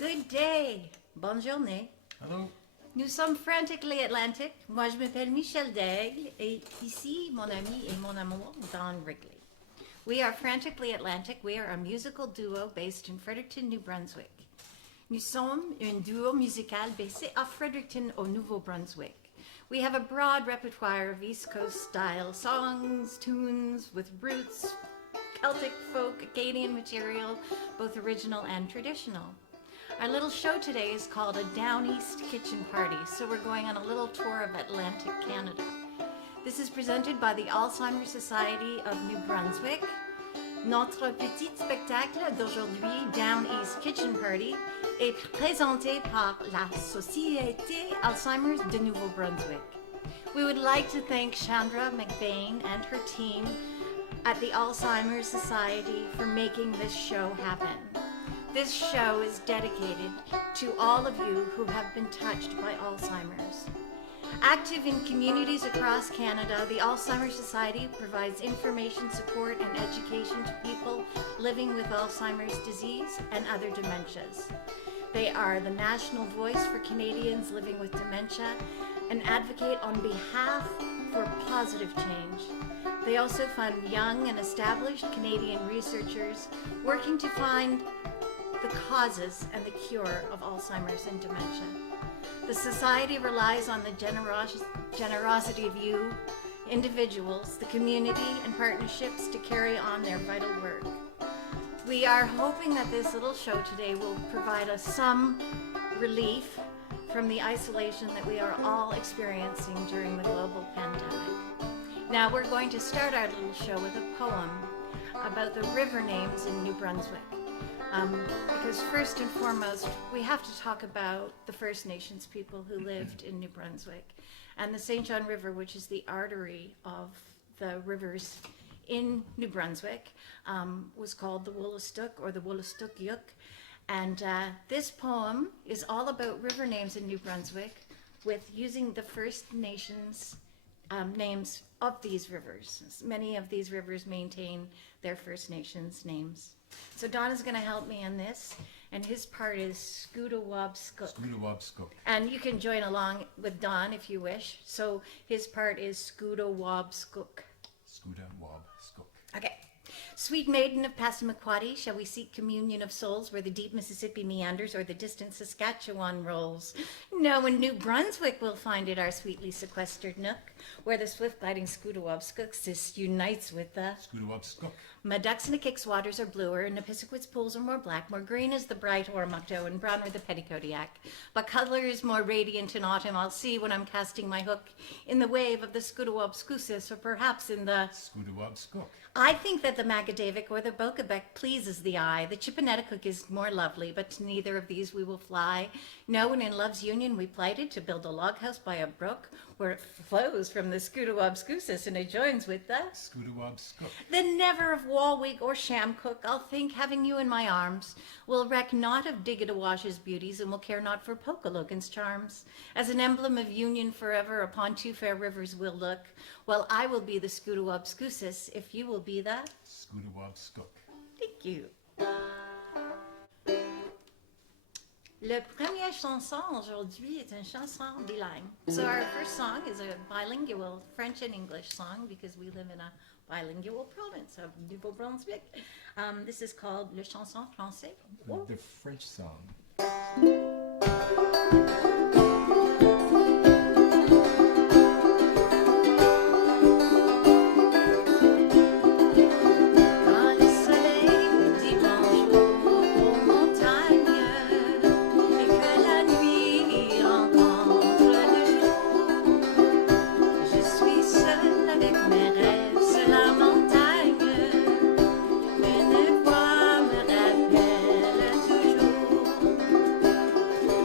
Good day. Bonne journée. Hello. Nous sommes Frantically Atlantic. Moi, je m'appelle Michel Daigle et ici, mon ami et mon amour, Don Wrigley. We are Frantically Atlantic. We are a musical duo based in Fredericton, New Brunswick. Nous sommes un duo musical basé à Fredericton, au Nouveau-Brunswick. We have a broad repertoire of East Coast style songs, tunes with roots, Celtic, folk, Acadian material, both original and traditional. Our little show today is called a Down East Kitchen Party, so we're going on a little tour of Atlantic Canada. This is presented by the Alzheimer Society of New Brunswick. Notre petit spectacle d'aujourd'hui, Down East Kitchen Party, est présenté par la Société Alzheimer's de Nouveau-Brunswick. We would like to thank Chandra McBain and her team at the Alzheimer's Society for making this show happen. This show is dedicated to all of you who have been touched by Alzheimer's. Active in communities across Canada, the Alzheimer's Society provides information, support, and education to people living with Alzheimer's disease and other dementias. They are the national voice for Canadians living with dementia and advocate on behalf for positive change. They also fund young and established Canadian researchers working to find the causes and the cure of Alzheimer's and dementia. The Society relies on the generosity of you, individuals, the community, and partnerships to carry on their vital work. We are hoping that this little show today will provide us some relief from the isolation that we are all experiencing during the global pandemic. Now we're going to start our little show with a poem about the river names in New Brunswick. Because first and foremost, we have to talk about the First Nations people who lived in New Brunswick. And the St. John River, which is the artery of the rivers in New Brunswick, was called the Woolastook or the Woolastook-Yuk. And this poem is all about river names in New Brunswick with using the First Nations names of these rivers. Many of these rivers maintain their First Nations names. So Don is going to help me on this, and his part is Scootawabskook. Scootawabskook. And you can join along with Don if you wish. So his part is Scootawabskook. Scootawabskook. Okay. Sweet maiden of Passamaquoddy, shall we seek communion of souls where the deep Mississippi meanders or the distant Saskatchewan rolls? No, in New Brunswick we'll find it, our sweetly sequestered nook, where the swift-gliding Scootawabskook unites with the Scootawabskook. Maduxinakick's waters are bluer, and Nipisiguit's pools are more black, more green is the bright Oromocto, and browner the Petticodiac. But colors more radiant in autumn I'll see when I'm casting my hook in the wave of the Scootawabskoosis, or perhaps in the Scootawabskook. I think that the Macadavic or the Bokabec pleases the eye. The Chippineticook is more lovely, but to neither of these we will fly. No, and in love's union we plighted to build a log house by a brook where it flows from the Scootawabskoosis and it joins with the Scootawabskook. Then never of Walwig or Shamcook I'll think, having you in my arms, will reck not of Diggadawash's beauties and will care not for Pokalogan's charms. As an emblem of union forever upon two fair rivers we'll look, while I will be the Scootawabskoosis if you will be the Scootawabskook. Thank you. La première chanson aujourd'hui est une chanson bilingue. So our first song is a bilingual French and English song because we live in a bilingual province of Nouveau-Brunswick. This is called Le Chanson Français. The French song.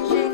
J'ai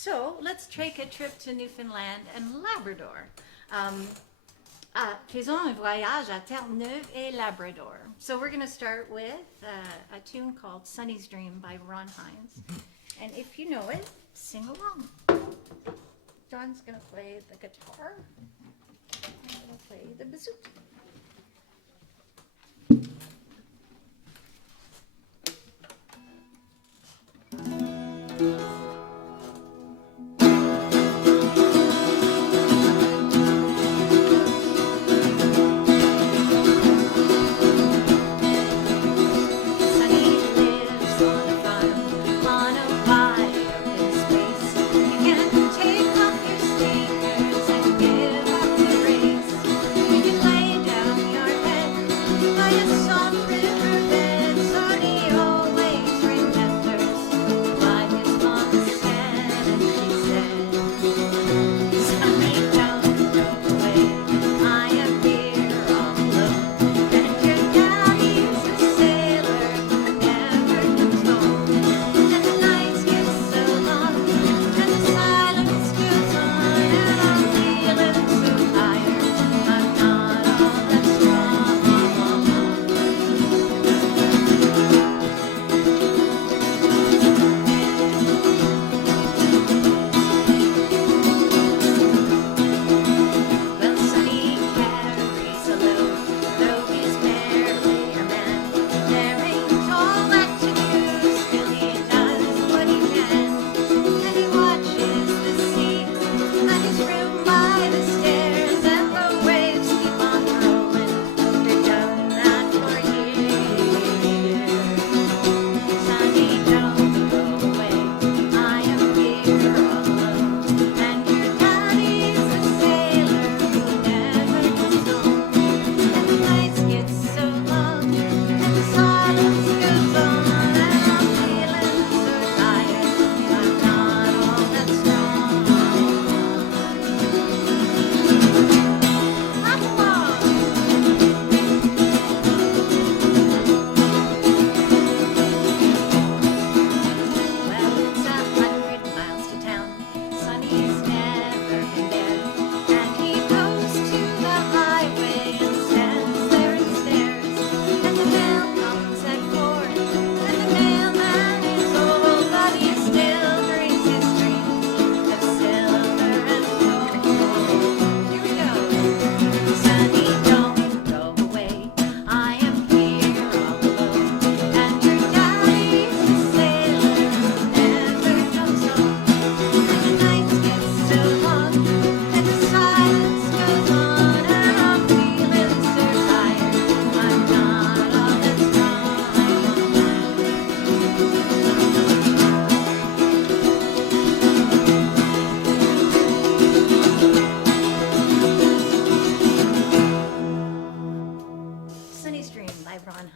So let's take a trip to Newfoundland and Labrador. Faisons un voyage à Terre-Neuve et Labrador. So we're going to start with a tune called Sunny's Dream by Ron Hines. And if you know it, sing along. John's going to play the guitar. I'm going to play the bazooka.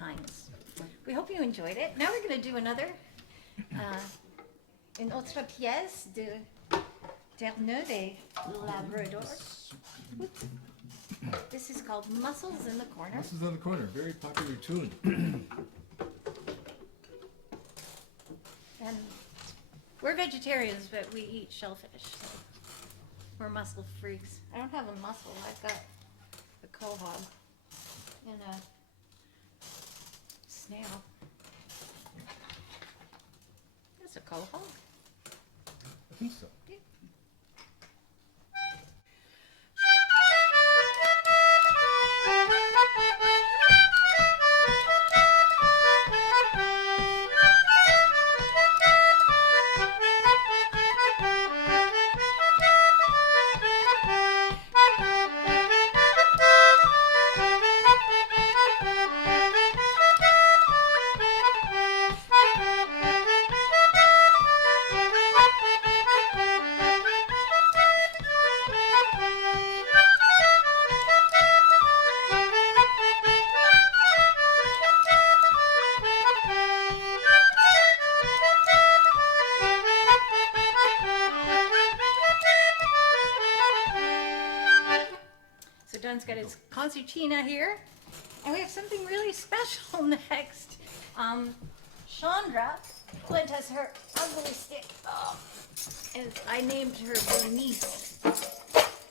Hines. We hope you enjoyed it. Now we're going to do another, une autre pièce de Terre-Neuve et Labrador. Oops. This is called Mussels in the Corner. Mussels in the Corner, very popular tune. And we're vegetarians, but we eat shellfish. So we're mussel freaks. I don't have a mussel. I've got a quahog and a snail. That's a quahog. I think so. Yeah. Don's got his concertina here, and we have something really special next. Chandra lent us her ugly stick. Oh, And I named her Bernice.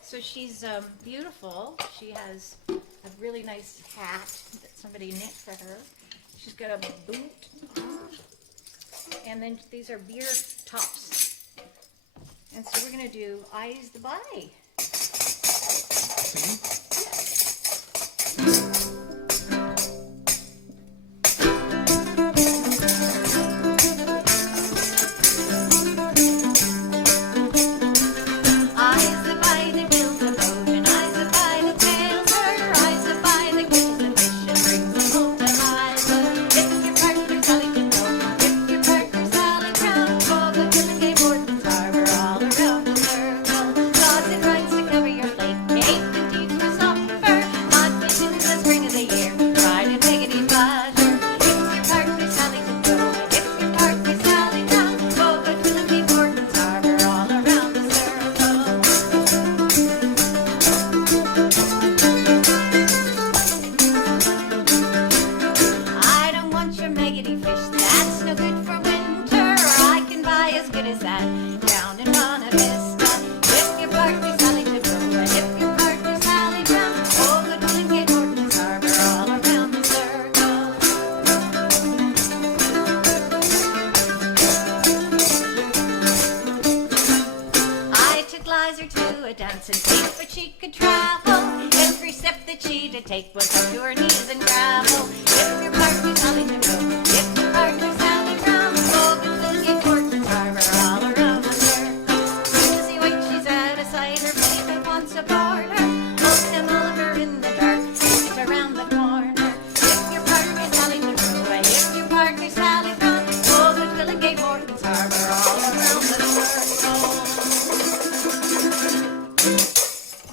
So she's beautiful. She has a really nice hat that somebody knit for her. She's got a boot. And then these are beer tops. And so we're going to do Eyes the Body. Take was up to her knees and gravel. If your partner's Sally to go, if your partner's Sally round, go and get Portland Harbor all around the circle. Susie waits, she's out of sight, her baby wants a boarder. Hold him over in the dark, it's around the corner. If your partner's Sally to go, if your partner's Sally round, go and fill and get Portland Harbor all around the circle.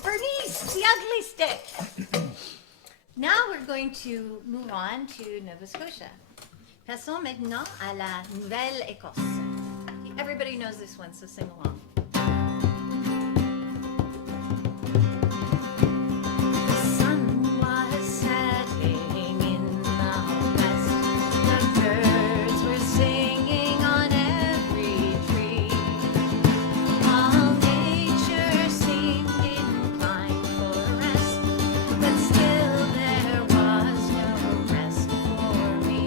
Bernice, the ugly stick. Now we're going to move on to Nova Scotia. Passons maintenant à la Nouvelle-Écosse. Everybody knows this one, so sing along. The sun was setting in the west. The birds were singing on every tree. All nature seemed inclined for rest, but still there was no rest for me.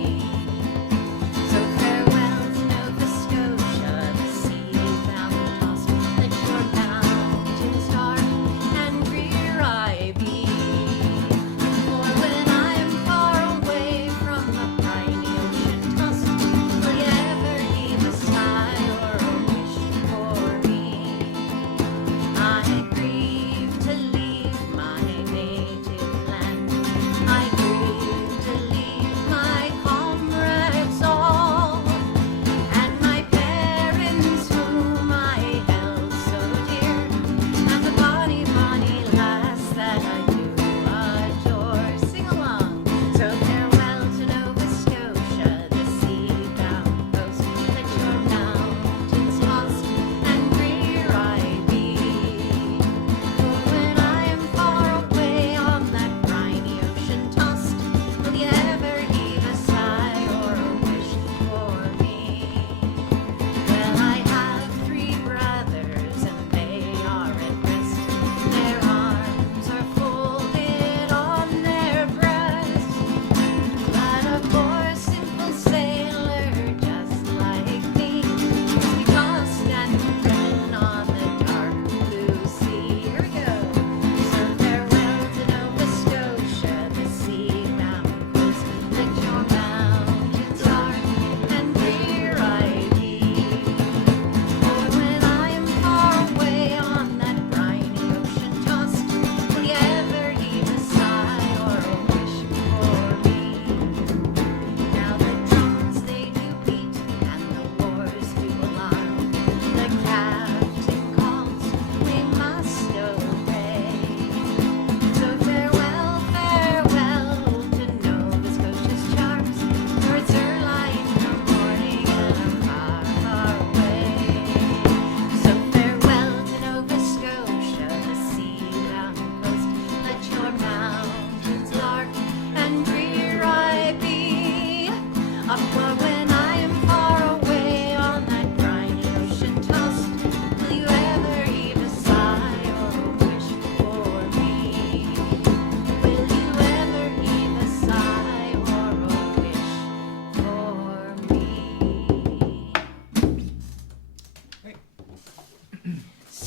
So farewell to Nova Scotia, the sea bound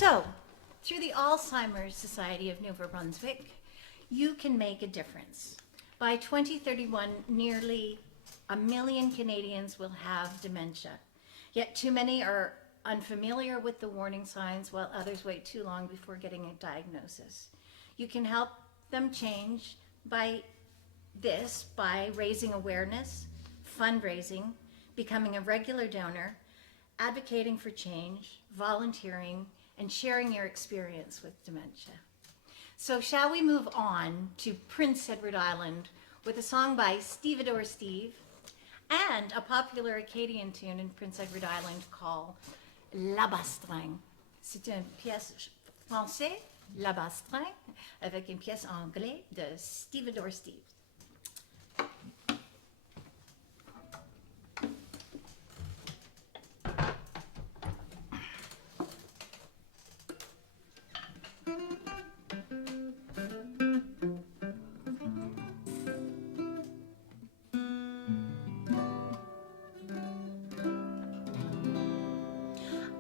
So, through the Alzheimer's Society of New Brunswick, you can make a difference. By 2031, nearly 1 million Canadians will have dementia. Yet too many are unfamiliar with the warning signs, while others wait too long before getting a diagnosis. You can help them change by raising awareness, fundraising, becoming a regular donor, advocating for change, volunteering, and sharing your experience with dementia. So shall we move on to Prince Edward Island with a song by Stevedore Steve and a popular Acadian tune in Prince Edward Island called La Bastringue. C'est une pièce française, La Bastringue, avec une pièce anglaise de Stevedore Steve.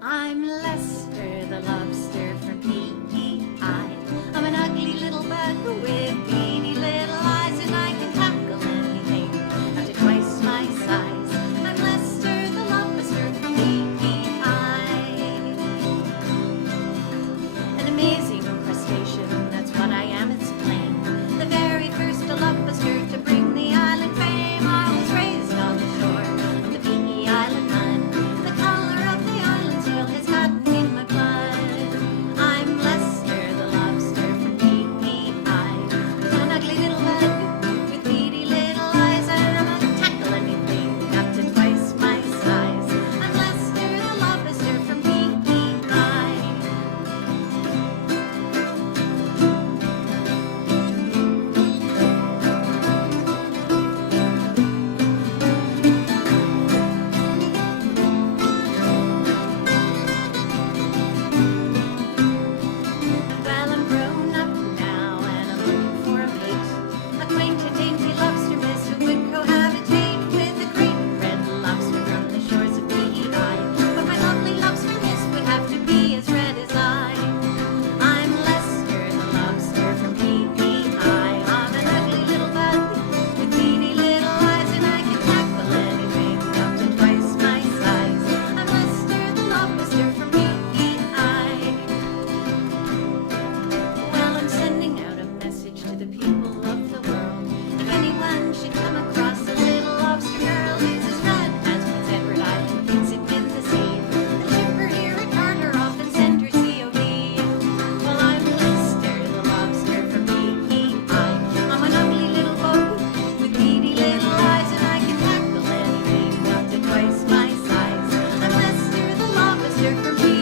I'm Lester the lobster from PEI. I'm an ugly little bug with beady little eyes, and I can tackle anything up to twice my size. I'm Lester the lobster from PEI. An amazing crustacean, that's what I am, it's plain. The very first lobster to bring the island fame. I was raised on the shore of the PEI Island mud. The color of the island soil has gotten in my blood. I'm Lester the lobster from PEI. An ugly little bug with beady little eyes, and I'm gonna tackle anything up to twice my size. I'm Lester the lobster from PEI. Well, I'm grown up now and I'm looking for a mate. A quaint and dainty lobster miss who would cohabitate with a great red lobster from the shores of PEI. But my lovely lobster miss would have to be as red as I. I'm Lester the lobster from PEI. I'm an ugly little bug with beady little eyes, and I can tackle anything up to twice my size. I'm Lester the lobster from PEI. Well, I'm sending out a message to the people of the world. If anyone should come across a little lobster girl who's as red as Prince Edward Island thinks it with the sea, then ship her here and cart her off and send her COD. Well, I'm Lester the lobster from PEI. I'm an ugly little bug with beady little eyes, and I can tackle anything up to twice my size. I'm Lester the lobster from PEI.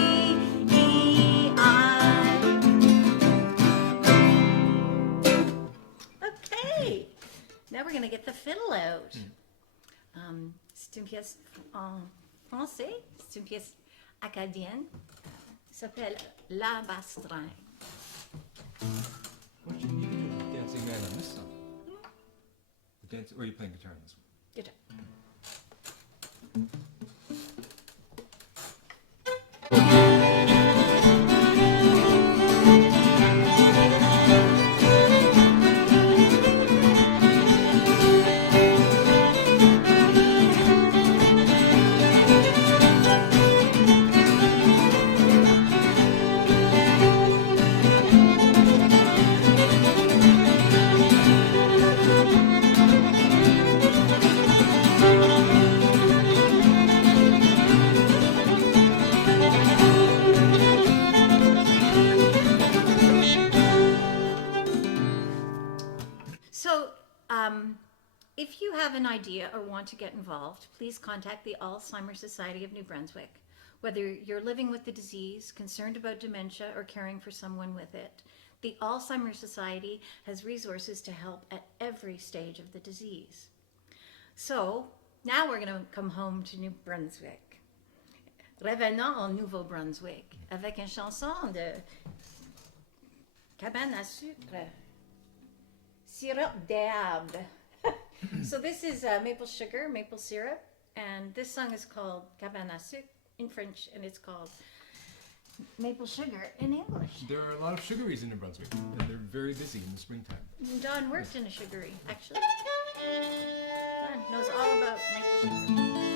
Okay, now we're going to get the fiddle out. C'est une pièce en français, c'est une pièce acadienne. Ça s'appelle La Bastringue. What you need to do? Dancing man on this song. The dance, or are you playing guitar on this one? Guitar. So, if you have an idea or want to get involved, please contact the Alzheimer Society of New Brunswick. Whether you're living with the disease, concerned about dementia, or caring for someone with it, the Alzheimer Society has resources to help at every stage of the disease. So, now we're going to come home to New Brunswick. Revenons au Nouveau-Brunswick avec une chanson de cabane à sucre. Syrup d'herbe. So this is maple sugar, maple syrup, and this song is called Cabane à sucre in French, and it's called maple sugar in English? There are a lot of sugaries in New Brunswick, and they're very busy in the springtime. Don worked in a sugarie, actually. Don knows all about maple sugar.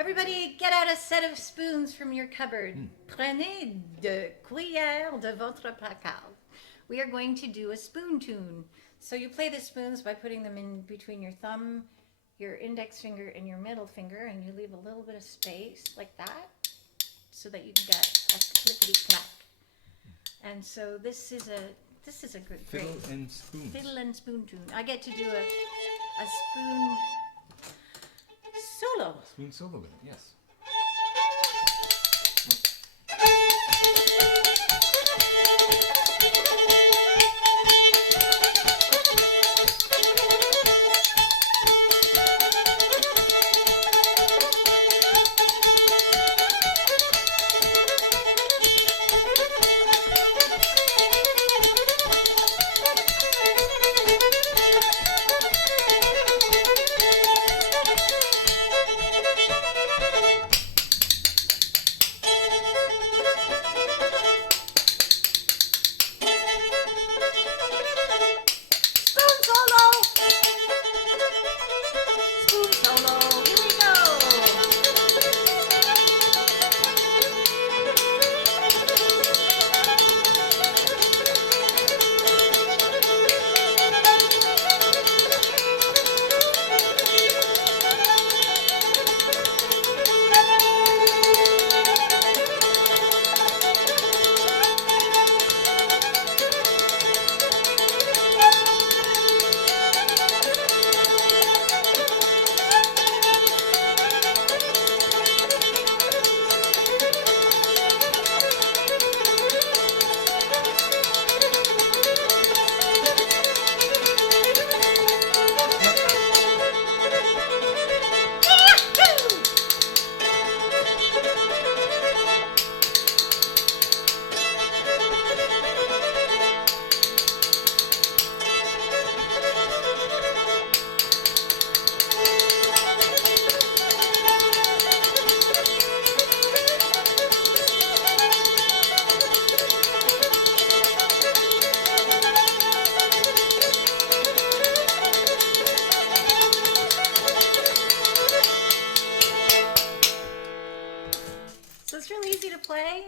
Everybody get out a set of spoons from your cupboard. Prenez de cuillères de votre placard. We are going to do a spoon tune. So you play the spoons by putting them in between your thumb, your index finger, and your middle finger, and you leave a little bit of space like that so that you can get a clickety-clack. And so this is a good Fiddle and spoon. fiddle and spoon tune. I get to do a spoon solo. Spoon solo with it, yes.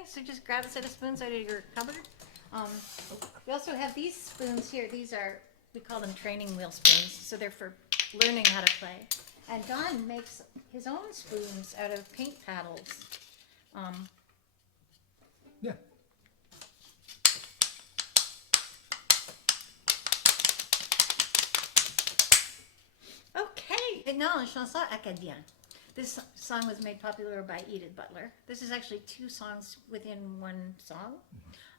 So just grab a set of spoons out of your cupboard. We also have these spoons here. These are, we call them training wheel spoons. So they're for learning how to play. And Don makes his own spoons out of paint paddles. Yeah. Okay. Maintenant, une chanson acadienne. This song was made popular by Edith Butler. This is actually two songs within one song.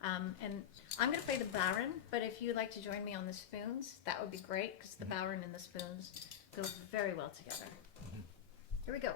And I'm going to play the Baron, but if you'd like to join me on the spoons, that would be great, because the Baron and the spoons go very well together. Here we go.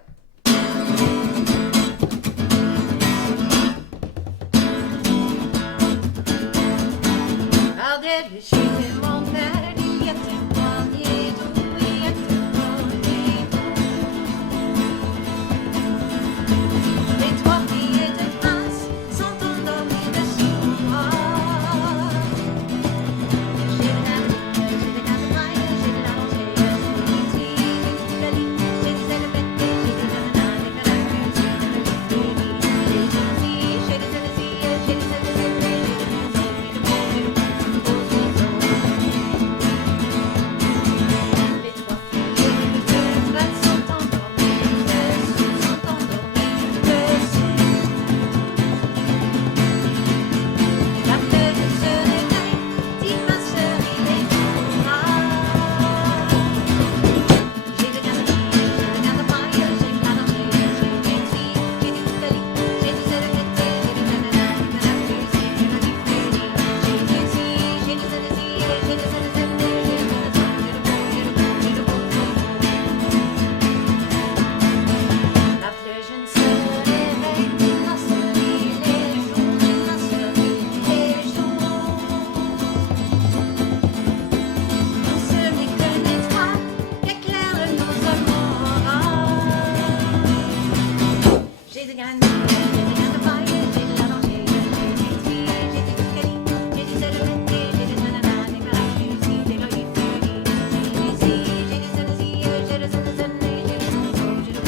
J'ai des graines de paille, j'ai de l'avancée, j'ai des filles, j'ai des escaliers, j'ai des éléments, j'ai des ananas, des parapluies, des lolifères, j'ai des ici, j'ai des cédilles, j'ai des cédilles, j'ai des oiseaux, j'ai de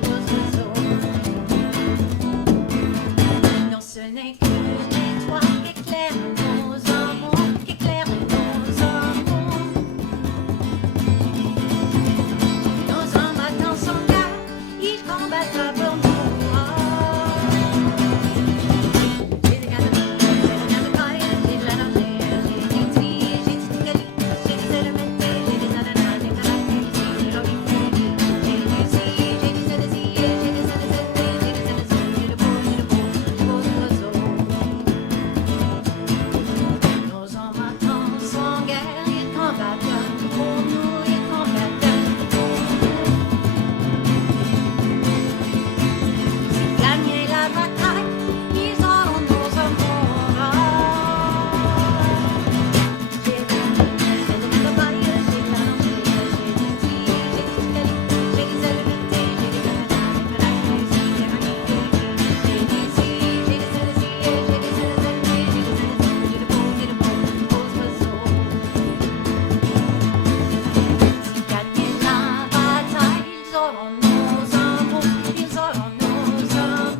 beaux oiseaux. Non, ce n'est que l'étoile qu'éclaire nos amours, qu'éclaire nos amours. Nos hommes battant son cœur, ils combattent pour nous. J'ai des graines de paille, j'ai de la dentelle, j'ai des filles, j'ai des escaliers, j'ai des éléments, j'ai des ananas, des parapluies, des lolifères, j'ai des ici, j'ai des cédilles, j'ai des cédilles, j'ai des oiseaux, j'ai de beaux oiseaux. Nos hommes battant son guerre, ils combattent pour nous, ils combattent. Gagner la bataille, ils auront nos amours. J'ai des graines de paille, j'ai de la dentelle, j'ai des filles, j'ai des escaliers, j'ai des éléments, j'ai des ananas, des parapluies, des lolifères, j'ai des ici, j'ai des cédilles, j'ai des cédilles, j'ai de beaux oiseaux. Si gagner la bataille, ils auront nos amours, ils auront nos amours.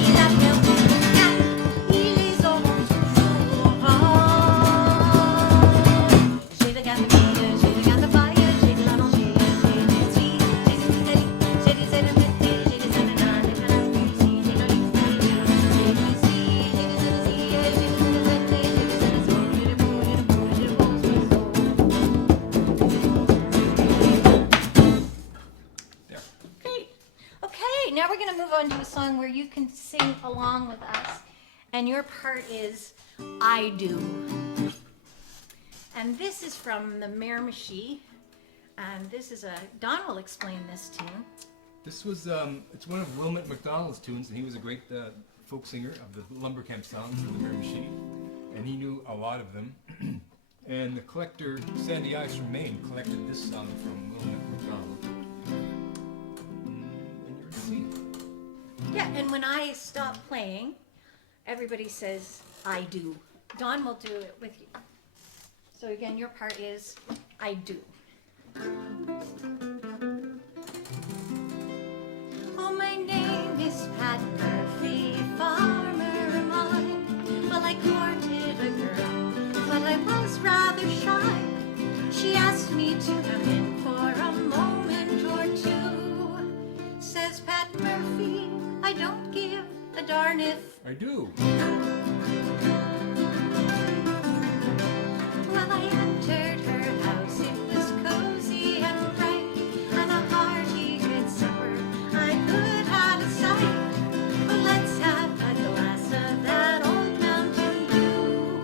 Il a perdu le gain, ils les auront toujours. J'ai des graines de paille, j'ai des graines de paille, j'ai de la dentelle, j'ai des filles, j'ai des escaliers, j'ai des éléments, j'ai des ananas, des parapluies, des lolifères, j'ai des ici, j'ai des cédilles, j'ai des cédilles, j'ai des oiseaux, j'ai de beaux There. Great. Okay, now we're going to move on to a song where you can sing along with us. And your part is I Do. And this is from the Miramichi. And this is Don will explain this tune. This was, it's one of Wilmot MacDonald's tunes, and he was a great folk singer of the lumber camp songs of the Miramichi, and he knew a lot of them. And the collector, Sandy Ives from Maine, collected this song from Wilmot MacDonald. And you're C. Yeah, and when I stop playing, everybody says I do. Don will do it with you. So again, your part is I do. Oh, my name is Pat Murphy, farmer am I. Well, I courted a girl, but I was rather shy. She asked me to come in for a moment or two. Says Pat Murphy, I don't give a darn if. I do. Well, I entered her house, it was cozy and bright, and a hearty good supper I could have a sight. But let's have a glass of that old Mountain Dew.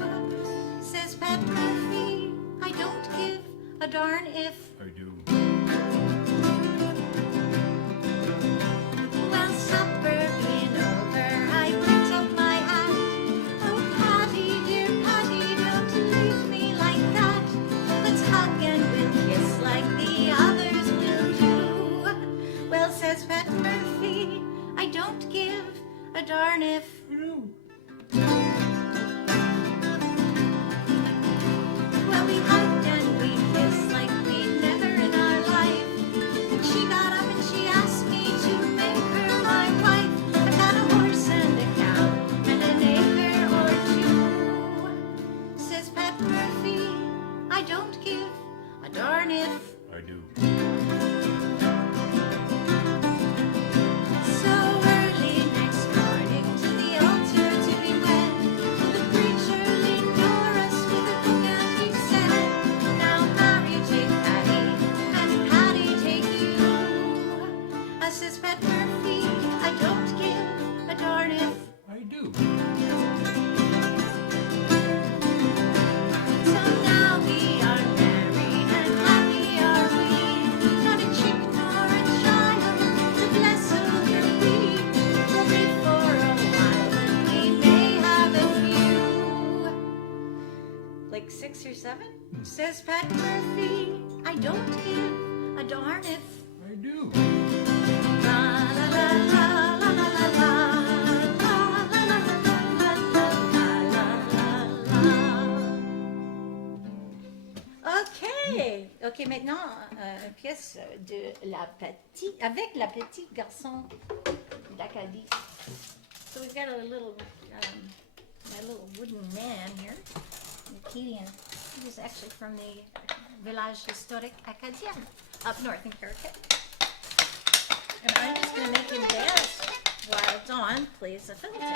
Says Pat Murphy, I don't give a darn if. I do. Well, supper being over, I picked up my hat. Oh, Patty, dear Patty, don't leave me like that. Let's hug and we'll kiss like the others will do. Well, says Pat Murphy, I don't give a darn if. Well, we hugged and we kissed like we'd never in our life. And she got up and she asked me to make her my wife. I've got a horse and a cow and an acre or two. Says Pat Murphy, I don't give a darn if. I do. So early next morning to the altar to be wed. The preacher leaned o'er us with a book and he said, now Mary take Patty and Patty take you. Says Pat Murphy, I don't give a darn if. I do. So now we are married and happy are we. Not a chick nor a child to bless over we. We'll be for a while and we may have a few. Like 6 or 7? Says Pat Murphy, I don't give a darn if. I Ok, maintenant, une pièce avec la petite garçon d'Acadie. So we've got a little, my little wooden man here, an Acadian. He was actually from the Village Historique Acadien up north in Caracat. And I'm just going to make him dance while Dawn plays a fiddle tune.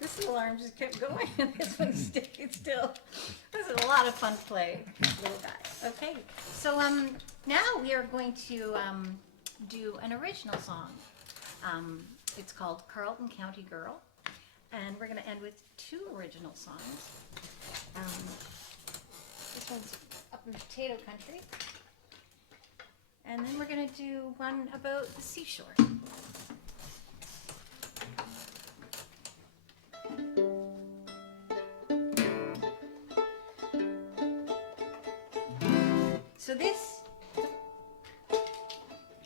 This alarm just kept going and this one stayed still. This is a lot of fun to play, little guy. Okay, so now we are going to do an original song. It's called Carleton County Girl, and we're going to end with two original songs. This one's up in potato country, and then we're going to do one about the seashore. So this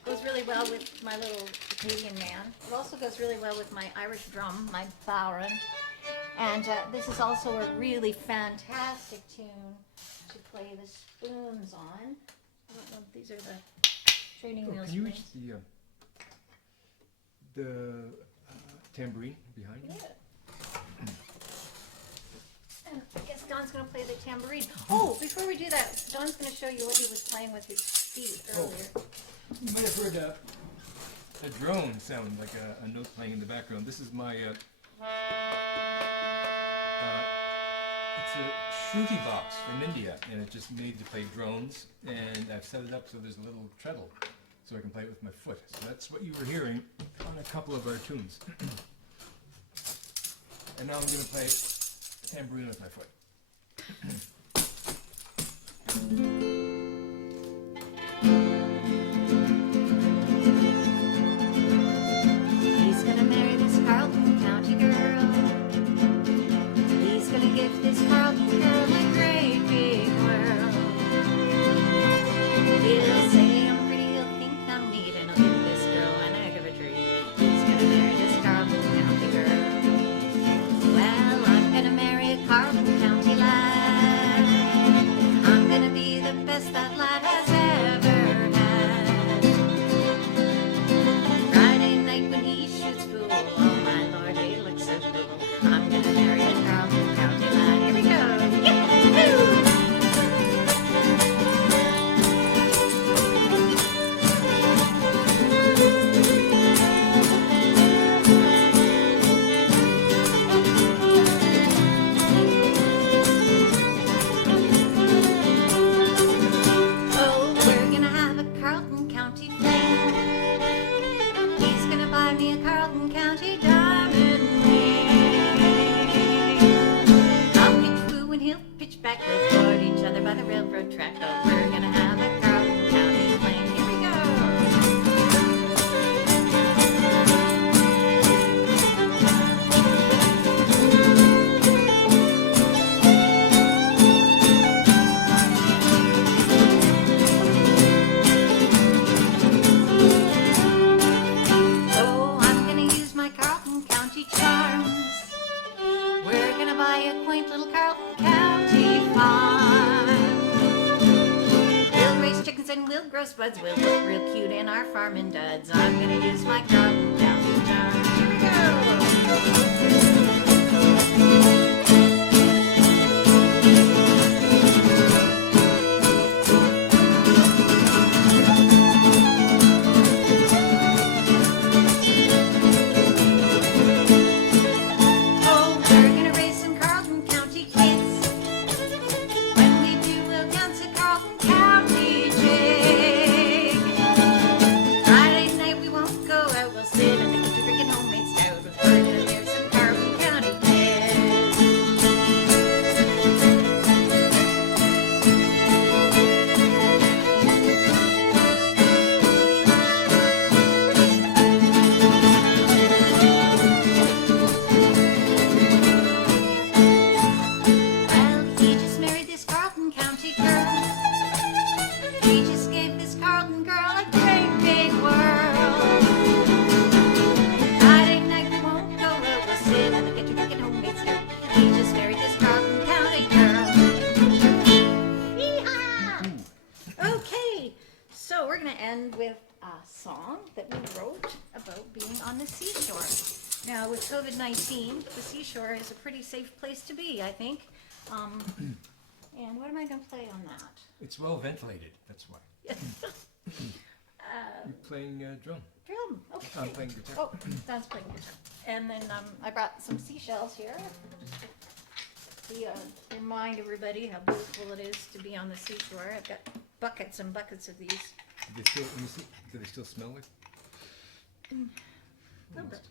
goes really well with my little Acadian man. It also goes really well with my Irish drum, my Bowron. And this is also a really fantastic tune to play the spoons on. I don't know if these are the training wheel Can you spoons. reach the tambourine behind you? Yeah. And I guess Don's going to play the tambourine. Oh, before we do that, Don's going to show you what he was playing with his feet earlier. You might have heard a drone sound, like a note playing in the background. This is my, it's a shruti box from India, and it's just made to play drones, and I've set it up so there's a little treadle, so I can play it with my foot. So that's what you were hearing on a couple of our tunes. And now I'm going to play tambourine with my foot. He's gonna marry this Carleton County girl. He's gonna give this Carleton girl a great big world. He'll say I'm pretty, he'll think I'm neat, and he'll give this girl an egg of a treat. He's gonna marry this Carleton County girl. Well, I'm gonna marry a Carleton County lad. I'm gonna be the best that lad has ever had. Friday night when he shoots pool, oh my lord, he looks so cool. I'm gonna marry a Carleton County lad. Here we go. Yahoo! Oh, we're gonna have a Carleton County fling. He's gonna buy me a Carleton County diamond ring. I'll pitch woo and he'll pitch back. We'll board each other by the railroad track. Oh, we're gonna have a Carleton County fling. Here we go. Oh, I'm gonna use my Carleton County charms. We're gonna buy a quaint little Carleton County farm. We'll raise chickens and we'll grow spuds. We'll look real cute in our farming duds. I'm gonna use my Carleton County charms. Here we go. Oh, we're gonna raise some Carlton County kids. When we do, we'll dance a Carlton County jig. Friday night we won't go out, we'll sit in the kitchen drinking homemade stout. We're gonna raise some Carlton County kids. Well, he just married this Carlton County girl. He just gave this Carlton girl a great big world. Friday night we won't go out, we'll sit in the kitchen drinking homemade stout. He just married this Carlton County girl. Yeehaw! Okay, so we're gonna end with a song that we wrote about being on the seashore. Now, with COVID-19, the seashore is a pretty safe place to be, I think. And what am I gonna play on that? It's well ventilated, that's why. You're playing drum. Drum, okay. I'm playing guitar. Oh, Don's playing guitar. And then I brought some seashells here. To remind everybody how beautiful it is to be on the seashore. I've got buckets and buckets of these. Do they still smell like? A little bit.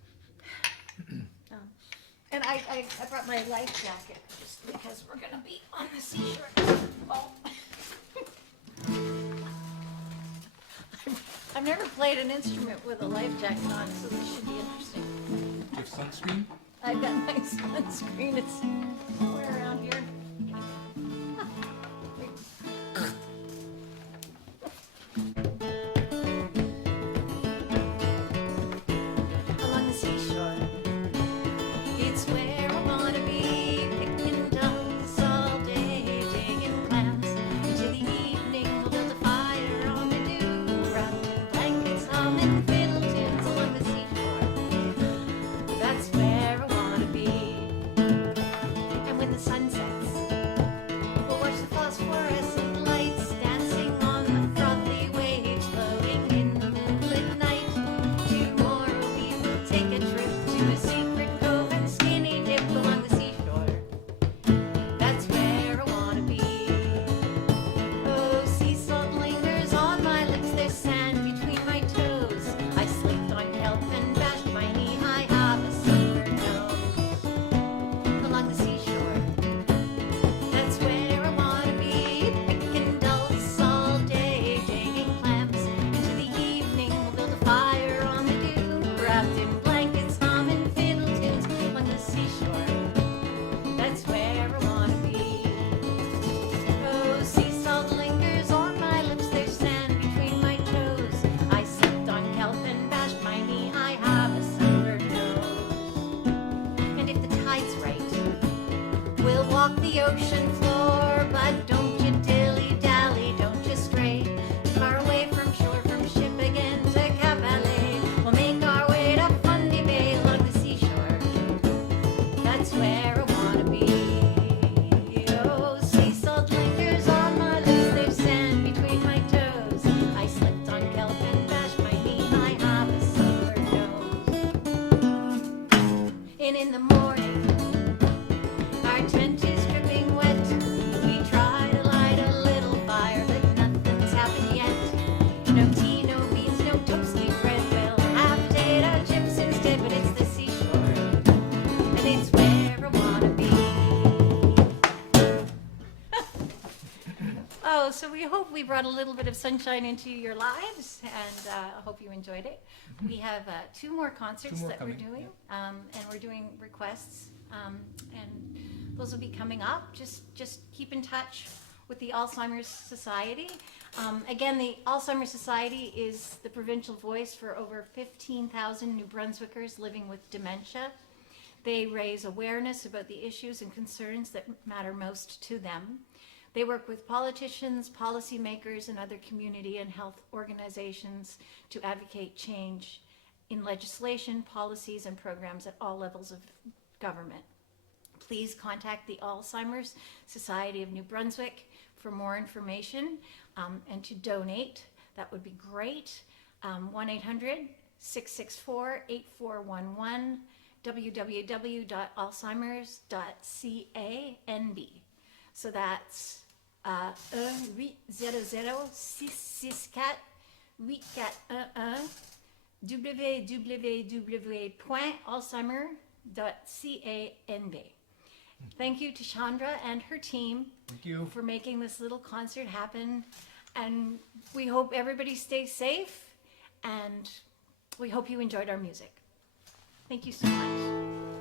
And I brought my life jacket just because we're gonna be on the seashore. Oh. I've never played an instrument with a life jacket on, so this should be interesting. Do you have sunscreen? I've got my sunscreen. It's somewhere around here. Along the seashore, it's where I wanna be. Picking ducks all day, digging clams. Into the evening, we'll build a fire on the dew. Wrapped blankets, humming fiddle tunes along the seashore. That's where I wanna be. And when the sun sets, we'll watch the phosphorescent lights dancing on the frothy waves, floating in the moonlit night. Tomorrow we will take a trip to a secret cove and skinny dip along the seashore. That's where I wanna be. Oh, sea salt lingers on my lips, there's sand between my toes. I slipped on kelp and bashed my knee, I have a sunburned nose. Along the seashore, that's where I wanna be. Picking dulse all day, digging clams. Into the evening, we'll build a fire on the dune. Wrapped in blankets, humming fiddle tunes on the seashore. That's where I wanna be. Oh, sea salt lingers on my lips, there's sand between my toes. I slipped on kelp and bashed my knee, I have a sunburned nose. And if the tide's right, we'll walk the ocean floor, but don't you dilly-dally, don't you stray too far away from shore, from ship again to Cabalet. We'll make our way to Fundy Bay along the seashore. That's where I wanna be. Oh, sea salt lingers on my lips, there's sand between my toes. I slipped on kelp and bashed my knee, I have a sunburned nose. And in the morning, our tent is dripping wet. We try to light a little fire, but nothing's happened yet. No tea, no beans, no toasty bread. We'll have potato chips instead, but it's the seashore, and it's where I wanna be. Oh, so we hope we brought a little bit of sunshine into your lives, and I hope you enjoyed it. We have two more concerts Two more that coming, we're doing, and we're doing requests, and those will be coming up. Just keep in touch with the Alzheimer's Society. Again, the Alzheimer's Society is the provincial voice for over 15,000 New Brunswickers living with dementia. They raise awareness about the issues and concerns that matter most to them. They work with politicians, policymakers, and other community and health organizations to advocate change in legislation, policies, and programs at all levels of government. Please contact the Alzheimer's Society of New Brunswick for more information and to donate. That would be great. 1-800-664-8411, www.alzheimers.canb. So that's 1-800-664-841, www.alzheimer.canb. Thank you to Chandra and her team Thank you. for making this little concert happen. And we hope everybody stays safe, and we hope you enjoyed our music. Thank you so much.